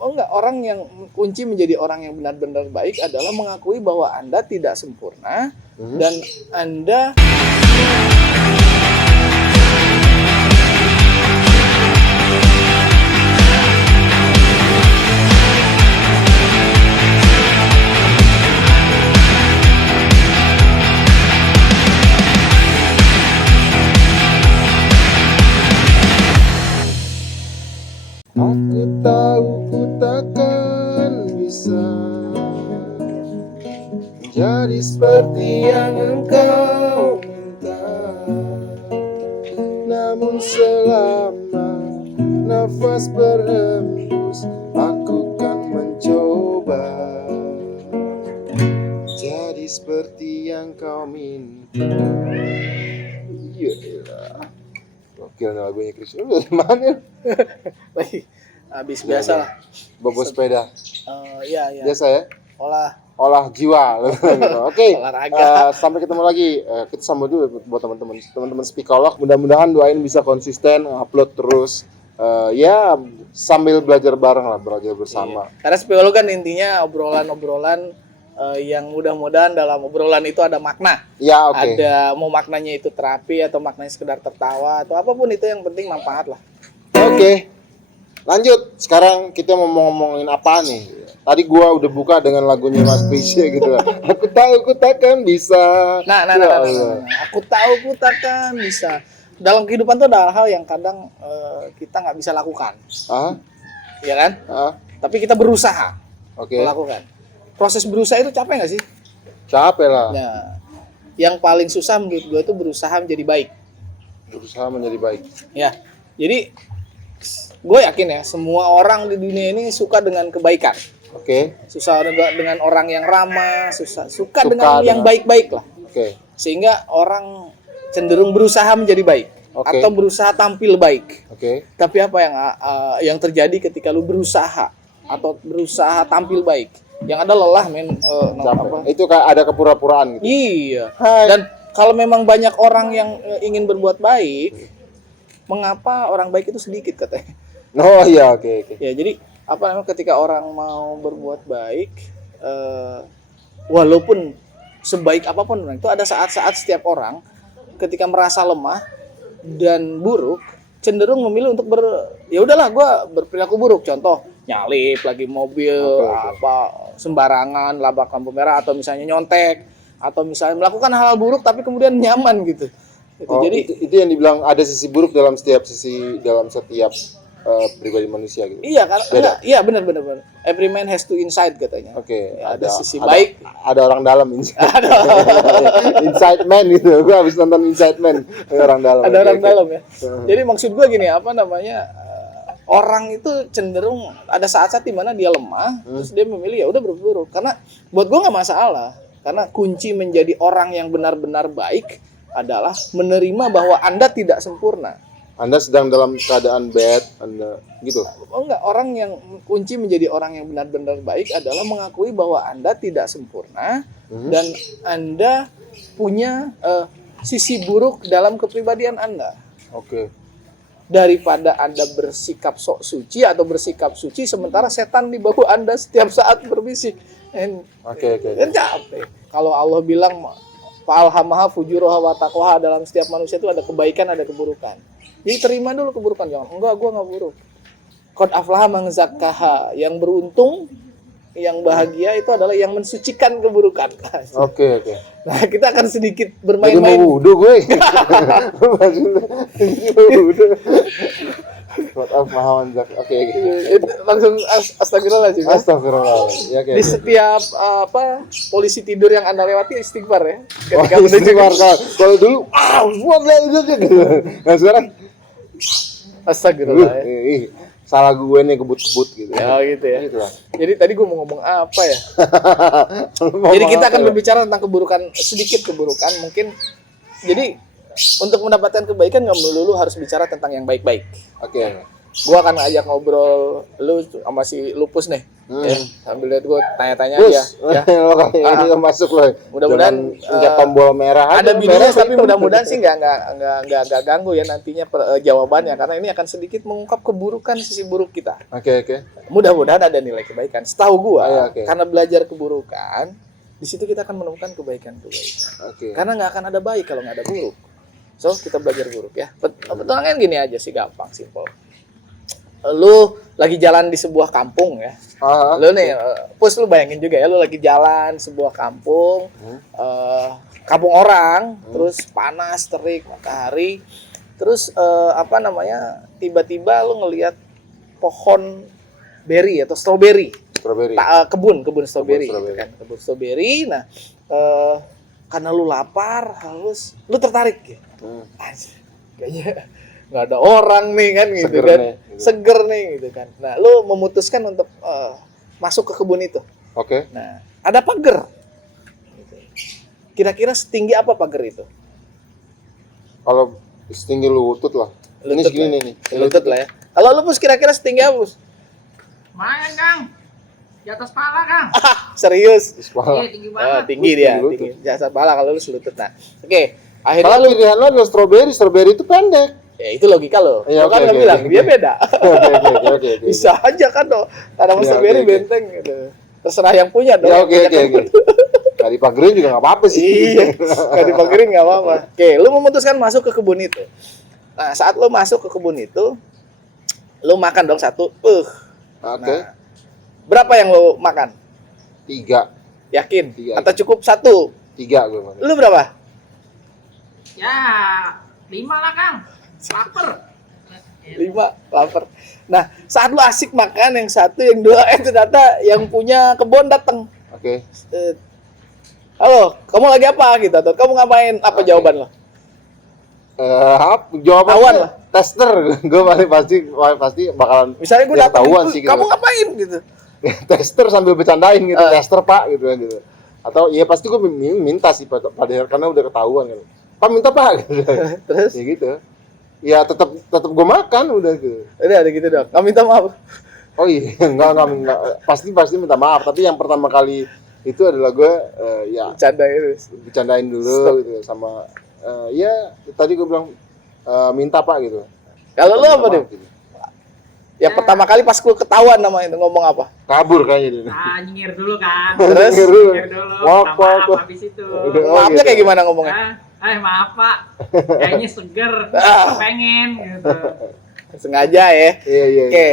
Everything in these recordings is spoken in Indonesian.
enggak, orang yang kunci menjadi orang yang benar-benar baik adalah mengakui bahwa Anda tidak sempurna dan Anda Aku tahu ku takkan bisa menjadi seperti yang engkau minta, namun selama nafas berhembus aku kan mencoba jadi seperti yang kau minta. Iyalah, gokil nih lagunya Chris. Lu dari mana? lagi habis biasa lah. Bawa sepeda. Iya. Biasa ya? Olah jiwa. Oke. Olahraga. Sampai ketemu lagi. Kita sambut dulu buat teman-teman Speakolog. Mudah-mudahan doain bisa konsisten upload terus. Ya sambil belajar bareng lah, belajar bersama. Karena psikolog kan intinya obrolan-obrolan yang mudah-mudahan dalam obrolan itu ada makna. Ya, oke. Ada mau maknanya itu terapi atau maknanya sekedar tertawa atau apapun itu, yang penting manfaat lah. Oke. Lanjut. Sekarang kita mau ngomongin apa nih? Tadi gua udah buka dengan lagunya Mas Prisya gitu lah. Aku tahu ku takkan bisa. Nah. Aku tahu ku takkan bisa. Dalam kehidupan tuh ada hal yang kadang kita nggak bisa lakukan. Iya kan? Tapi kita berusaha melakukan. Proses berusaha itu capek nggak sih? Capek lah. Nah, yang paling susah menurut gue itu berusaha menjadi baik. Berusaha menjadi baik. Ya, jadi gue yakin ya semua orang di dunia ini suka dengan kebaikan. Oke. Susah dengan orang yang ramah, suka dengan yang baik-baik lah. Oke. Sehingga orang cenderung berusaha menjadi baik atau berusaha tampil baik. Oke. Tapi apa yang terjadi ketika lu berusaha atau berusaha tampil baik? Yang ada lelah, men. Itu kayak ada kepura-puraan gitu. Iya. Dan kalau memang banyak orang yang ingin berbuat baik, mengapa orang baik itu sedikit katanya? Oh iya, oke. Ya, jadi ketika orang mau berbuat baik, walaupun sebaik apapun, itu ada saat-saat setiap orang ketika merasa lemah dan buruk, cenderung memilih untuk ya udahlah, gue berperilaku buruk. Contoh, nyalip lagi mobil, sembarangan, labrak lampu merah, atau misalnya nyontek, atau misalnya melakukan hal buruk tapi kemudian nyaman gitu. Jadi itu yang dibilang ada sisi buruk dalam setiap pribadi manusia gitu. Iya kan? Iya benar. Every man has two inside katanya. Oke. Ada sisi baik. Ada orang dalam inside. Inside man gitu. Gue habis nonton Inside Man. Orang dalam. Ada orang dalam ya. Jadi maksud gue gini, orang itu cenderung ada saat-saat di mana dia lemah, terus dia memilih ya udah berburuk. Karena buat gue nggak masalah. Karena kunci menjadi orang yang benar-benar baik adalah menerima bahwa Anda tidak sempurna. Anda sedang dalam keadaan bad, Anda gitu. Enggak, orang yang kunci menjadi orang yang benar-benar baik adalah mengakui bahwa Anda tidak sempurna dan Anda punya sisi buruk dalam kepribadian Anda. Oke. Daripada Anda bersikap sok suci atau bersikap suci sementara setan di bahu Anda setiap saat berbisik. Oke. Kan capek. Kalau Allah bilang fa'alhamaha fujuraha wa taqwaha, dalam setiap manusia itu ada kebaikan, ada keburukan. Jadi terima dulu keburukan, jangan enggak, gua enggak buruk. Qad aflaha man zakkaha, yang beruntung, yang bahagia itu adalah yang mensucikan keburukan. Oke. Nah, kita akan sedikit bermain-main. Jadi mau wudu gue. Qad aflaha man zakkaha. Oke. Langsung astagfirullahaladzim. Astagfirullah. Ya, Di setiap polisi tidur yang Anda lewati istighfar ya. Ketika istighfar kalau dulu buat gitu. Nah, sekarang astagfirullah ya. Salah gue nih kebut-kebut gitu. Ya gitu ya. Gitu lah. Jadi tadi gue mau ngomong apa ya? Jadi kita akan berbicara tentang keburukan, sedikit keburukan mungkin. Jadi untuk mendapatkan kebaikan nggak melulu harus bicara tentang yang baik-baik. Oke. gua akan ngajak ngobrol lu sama si Lupus nih. Ya, sambil lihat gua tanya-tanya dia. Ya. Ini masuk loh. Mudah-mudahan nggak tombol merah ada aja, bininya, merah tapi hitam. mudah-mudahan sih nggak ganggu ya nantinya jawabannya, karena ini akan sedikit mengungkap keburukan sisi buruk kita. Oke. Mudah-mudahan ada nilai kebaikan. Setahu gua, Oh, iya, oke. karena belajar keburukan, di situ kita akan menemukan kebaikan-kebaikan. Oke. Karena nggak akan ada baik kalau nggak ada buruk. So, kita belajar buruk ya. Betul kan gini aja sih, gampang, simple. Lu lagi jalan di sebuah kampung ya. Lu nih, Pus, lu bayangin juga ya, lu lagi jalan sebuah kampung, kampung orang, terus panas, terik, matahari, terus tiba-tiba lu ngelihat pohon beri atau stroberi, Strawberry. kebun stroberi, strawberry. gitu kan, kebun stroberi. Nah, karena lu lapar, lu tertarik ya. Anjir, kayaknya nggak ada orang nih kan gitu Seger kan, nih, gitu. seger nih gitu kan. Nah, lu memutuskan untuk masuk ke kebun itu. Oke. Nah, ada pagar. Kira-kira setinggi apa pagar itu? Kalau setinggi lutut lah. Ini Lutut segini lah. nih. Lutut lah ya. Kalau lu, Pus, kira-kira setinggi apa, Pus? Main, Kang. Di atas pala, Kang. Serius? Kepala. Iya, tinggi banget. Tinggi Pus, dia, tinggi lutut. tinggi. Jasa pala kalau lu selutut. Nah, oke. Akhirnya Kalau lu, pilihan lo adalah strawberry itu pendek. ya itu logika lo. Iya, Lo kan oke, nggak oke, bilang, oke. dia beda. Oke. Bisa aja kan dong. Tanaman Iya, stroberi oke, oke. benteng gitu. Terserah yang punya dong. Ya yang oke. punya kebun. Nggak dipagerin juga nggak apa-apa sih. Iya, nggak dipagerin nggak apa-apa. Oke, lu memutuskan masuk ke kebun itu. Nah, saat lu masuk ke kebun itu, lu makan dong satu. Oke. Nah, berapa yang lu makan? 3. Yakin? Tiga. Atau cukup satu? 3 gue makan. Lu berapa? Ya, 5 lah, Kang. Laper. 5, lapar. Nah, saat lu asik makan yang satu, yang dua, ternyata yang punya kebun datang. Oke. Halo, kamu lagi apa gitu? Atau kamu ngapain? Apa Oke. jawaban lo? Jawabannya Tawan lah. tester. Gue pasti bakalan Misalnya gue ya, datang, ketahuan sih gitu. kamu ngapain gitu? Tester sambil bercandain gitu, tester Pak gitu kan gitu. Atau ya pasti gue minta sih pada karena udah ketahuan kan. Pak minta Pak gitu. Terus? Ya gitu. Ya tetap gue makan udah gitu. Udah ada gitu dong. Kamu minta maaf. Oh iya, enggak. Pasti minta maaf, tapi yang pertama kali itu adalah gue ya Canda itu. bercandain dulu gitu sama ya tadi gue bilang minta Pak gitu. Kalau lu Minta apa maaf, deh? gitu. Ya pertama kali pas lu ketahuan nama itu ngomong apa? Kabur kayaknya dia. Nah, nyengir dulu, Kang. Terus? Nyengir dulu. Wak, Minta maaf wak. habis itu. Udah. Oh, Maafnya gitu. kayak gimana ngomongnya? Maaf, Pak. Kayaknya seger. Pengen gitu. Sengaja ya. Iya. Oke.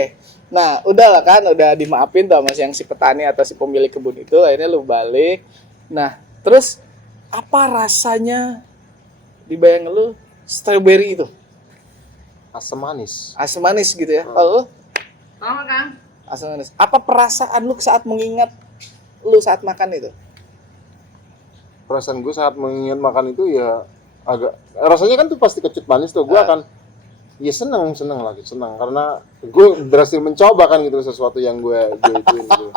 Nah, udahlah kan, udah dimaafin tuh sama si petani atau si pemilik kebun itu. Akhirnya lu balik. Nah, terus apa rasanya dibayang lu strawberry itu? Asam manis. Asam manis gitu ya. Kalau lu Sama, Kang. asam manis. Apa perasaan lu saat mengingat lu saat makan itu? Perasaan gue saat mengingat makan itu ya agak rasanya kan tuh pasti kecut manis tuh. Gue akan ya senang karena gue berhasil mencoba kan gitu sesuatu yang gue ituin gitu.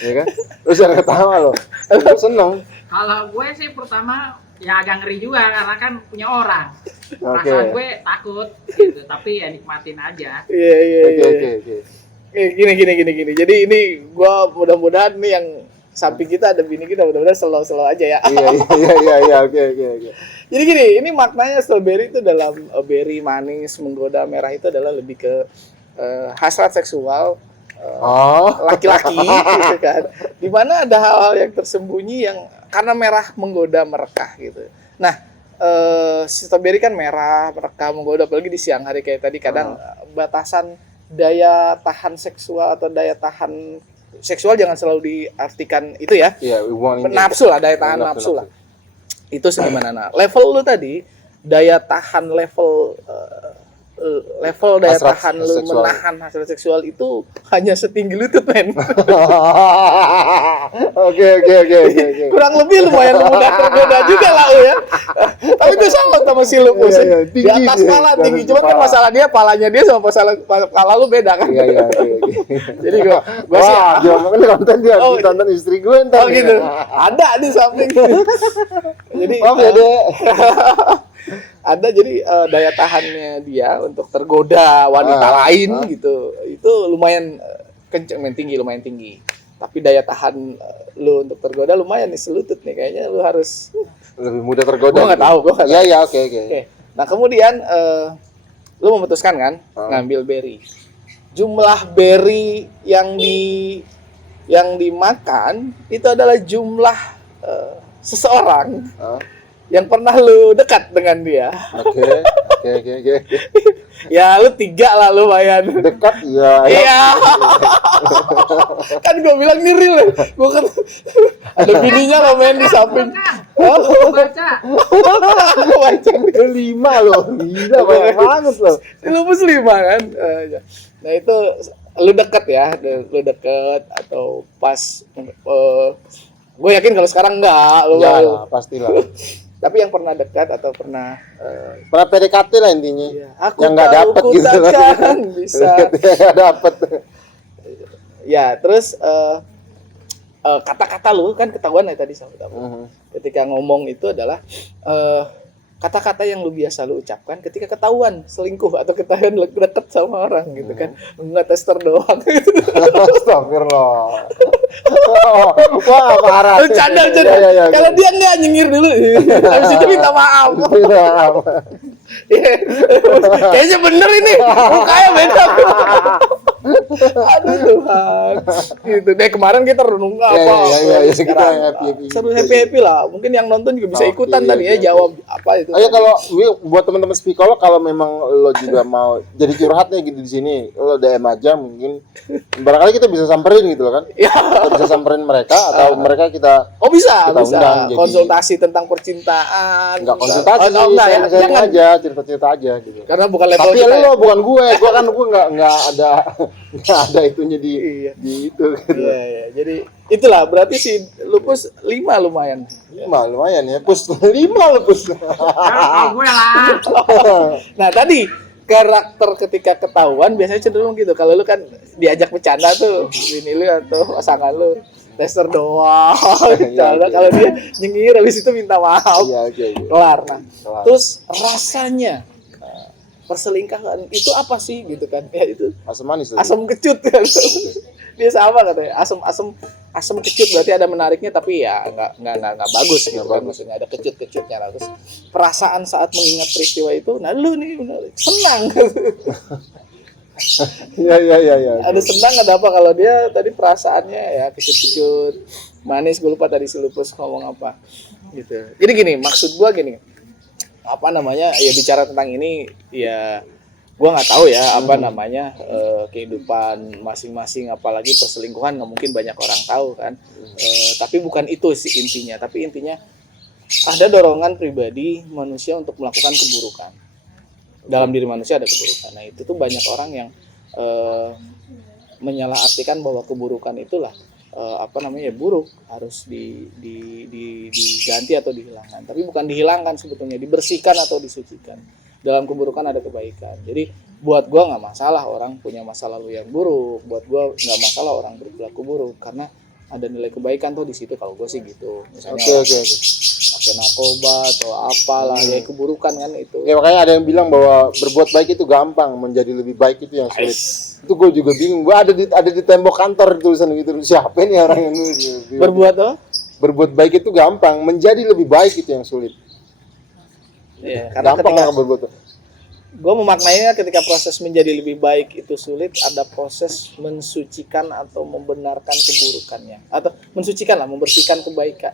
Ya kan? Terus jangan ketawa loh. Gue senang. Kalau gue sih pertama ya agak ngeri juga karena kan punya orang. Oke. Perasaan gue takut gitu, tapi ya nikmatin aja. Iya. Oke. Gini. Jadi ini gua mudah-mudahan nih yang samping kita ada bini kita, mudah-mudahan slow aja ya. Iya. Oke. Jadi gini, ini maknanya strawberry itu dalam berry manis menggoda merah itu adalah lebih ke hasrat seksual laki-laki gitu kan. Dimana ada hal-hal yang tersembunyi yang karena merah menggoda merekah gitu. Nah, strawberry kan merah, merekah, menggoda, apalagi di siang hari kayak tadi kadang batasan daya tahan seksual atau daya tahan seksual jangan selalu diartikan itu ya. Iya, hubungan Nafsu lah, daya tahan nafsu lah. Itu segimana? Nah, level lu tadi daya tahan level daya Hasrat tahan lu seksual. menahan hasrat seksual itu hanya setinggi lutut, men. Oke. Kurang lebih lumayan mudah tergoda juga lah ya. Tapi gue salut sama si lu, Pus. Iya, Di tinggi atas dia, pala di tinggi. atas Cuma kan kepala. masalah dia palanya dia sama pala lu beda kan. Iya, oke. Jadi gue sih Wah, jangan konten dia ditonton istri gue ntar. oh gitu. Ada di samping. Jadi Maaf ya, Dek. Ada jadi daya tahannya dia untuk tergoda wanita lain gitu. Itu lumayan kenceng, lumayan tinggi. Tapi daya tahan lu untuk tergoda lumayan nih, selutut nih kayaknya lu harus Lebih mudah tergoda. gua nggak tahu. Iya iya, oke. Oke. Nah, kemudian lu memutuskan kan ngambil berry. Jumlah berry yang dimakan itu adalah jumlah seseorang yang pernah lu dekat dengan dia. Oke. Ya lu 3 lah lumayan. Dekat ya. Iya. Kan gua bilang ini real ya. Gua kan ada bininya lo main di samping. Baca. Baca 5 loh. Gila banyak banget loh. Lupus 5 kan. Nah itu lu deket ya, lu deket atau pas gue yakin kalau sekarang enggak lu Ya, pastilah. tapi yang pernah dekat atau pernah Pernah PDKT lah intinya. iya, aku yang nggak tahu dapet ku gitu loh. takkan bisa Nggak dapet. ya terus kata-kata lu kan ketahuan ya tadi sahabat aku. Ketika ngomong itu adalah kata-kata yang lu biasa lu ucapkan ketika ketahuan selingkuh atau ketahuan deket sama orang gitu kan, nggak tester doang gitu. Astagfirullah. Wah, parah. Bercanda. Ya. Kalau dia nggak nyengir dulu, habis itu minta maaf. Kayaknya bener ini, mukanya beda. Aduh Tuhan. Gitu deh, kemarin kita renung apa? Ya, Sekarang happy. seru happy lah. Mungkin yang nonton juga bisa ikutan tadi ya, jawab apa itu. Ayo kalau buat teman-teman psikolog, kalau memang lo juga mau jadi curhatnya gitu di sini, lo DM aja mungkin. Barangkali kita bisa samperin gitu loh kan? Ya. Kita bisa samperin mereka atau mereka kita bisa undang, jadi konsultasi tentang percintaan. nggak konsultasi sih, enggak ya. sharing Jangan. aja, cerita-cerita aja gitu. Karena bukan level Tapi kita. lo bukan gue kan gue nggak ada itunya di Iya. di itu gitu. Iya. Jadi itulah berarti si Lupus 5 lumayan. 5 lumayan ya, pus 5 lo pus. Kalau gue lah. Nah, tadi karakter ketika ketahuan biasanya cenderung gitu. Kalau lu kan diajak bercanda tuh, ini lu atau pasangan lu tester doang. Bercanda. Kalau dia nyengir habis itu minta maaf. Iya, oke. Kelar. Nah, Kelar. terus rasanya perselingkuhan itu apa sih gitu kan? Ya itu Asam manis tuh. asam kecut kan. Dia sama katanya. Asam kecut berarti ada menariknya tapi ya nggak bagus gitu kan, maksudnya ada kecut-kecutnya lah. Terus perasaan saat mengingat peristiwa itu, nah lu nih senang. Iya. Ada senang ada apa kalau dia tadi perasaannya ya kecut-kecut, manis, gue lupa tadi si Lupus ngomong apa gitu. Jadi gini, maksud gua gini. Apa namanya? Ya bicara tentang ini ya gua nggak tahu ya apa namanya kehidupan masing-masing, apalagi perselingkuhan nggak mungkin banyak orang tahu kan. Tapi bukan itu sih intinya, tapi intinya ada dorongan pribadi manusia untuk melakukan keburukan. Dalam diri manusia ada keburukan. Nah, itu tuh banyak orang yang menyalahartikan bahwa keburukan itulah buruk, harus diganti atau dihilangkan. Tapi bukan dihilangkan sebetulnya, dibersihkan atau disucikan. Dalam keburukan ada kebaikan. Jadi buat gua nggak masalah orang punya masa lalu yang buruk, buat gua nggak masalah orang berperilaku buruk karena ada nilai kebaikan tuh di situ. Kalau gua sih gitu. Misalnya Oke. pakai narkoba atau apalah ya keburukan kan itu. Ya makanya ada yang bilang bahwa berbuat baik itu gampang, menjadi lebih baik itu yang sulit. Itu gue juga bingung. Gue ada di tembok kantor tulisan gitu. Siapa nih orang yang nulis? Berbuat apa? Berbuat baik itu gampang, menjadi lebih baik itu yang sulit. Ya, karena Gampang ketika lah berbuat. gue memaknainya ketika proses menjadi lebih baik itu sulit, ada proses mensucikan atau membenarkan keburukannya, atau mensucikan lah, membersihkan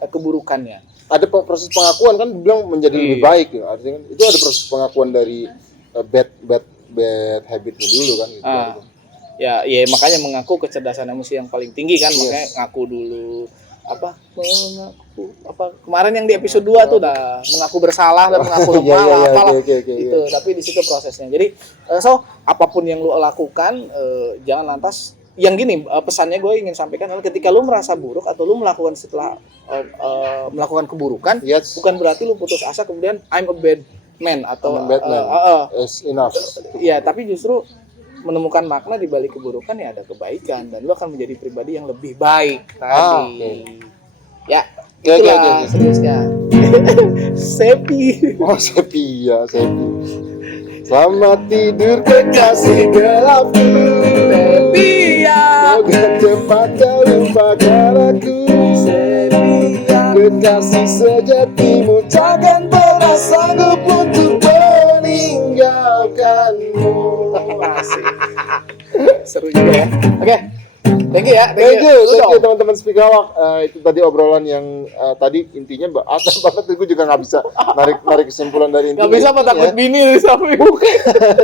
keburukannya. Ada proses pengakuan kan bilang menjadi lebih baik ya. Artinya kan itu ada proses pengakuan dari bad habitnya dulu kan gitu. Ya makanya mengaku kecerdasan emosi yang paling tinggi kan, makanya ngaku dulu kemarin yang di episode 2 tuh udah mengaku bersalah dan mengaku lemah itu. Tapi di situ prosesnya. Jadi apapun yang lu lakukan jangan lantas yang gini, pesannya gue ingin sampaikan adalah ketika lu merasa buruk atau lu melakukan setelah melakukan keburukan, bukan berarti lu putus asa kemudian I'm a bad man atau is enough. Ya, tapi justru menemukan makna di balik keburukan ya ada kebaikan dan lu akan menjadi pribadi yang lebih baik tadi. Ya, itulah seriusnya. Sepi. Oh, Sepi ya, Sepi. Selamat tidur kekasih gelapku. Sepi ya. Semoga cepat kau lupakan aku. Sepi ya. Kekasih sejatimu takkan pernah sanggup untuk meninggalkanmu. Asik. Seru juga ya. Oke. Thank you ya. Thank you Lu dong. teman-teman Speakerwalk. Itu tadi obrolan yang tadi intinya asal banget. Gue juga nggak bisa narik kesimpulan dari intinya. Gak bisa apa takut bini di samping.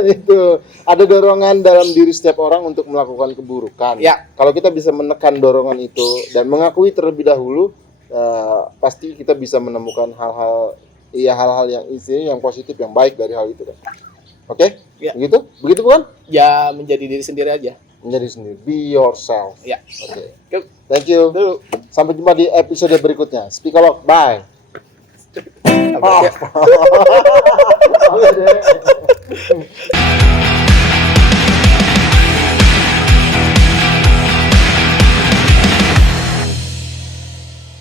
Itu ada dorongan dalam diri setiap orang untuk melakukan keburukan. Ya. Kalau kita bisa menekan dorongan itu dan mengakui terlebih dahulu, pasti kita bisa menemukan hal-hal yang isinya yang positif, yang baik dari hal itu kan. Oke? Ya. Begitu bukan? Ya menjadi diri sendiri aja. Menjadi sendiri, be yourself. Ya. Oke. Yuk. Thank you. Dulu. Sampai jumpa di episode berikutnya. Speakerwalk, bye. Apa ya?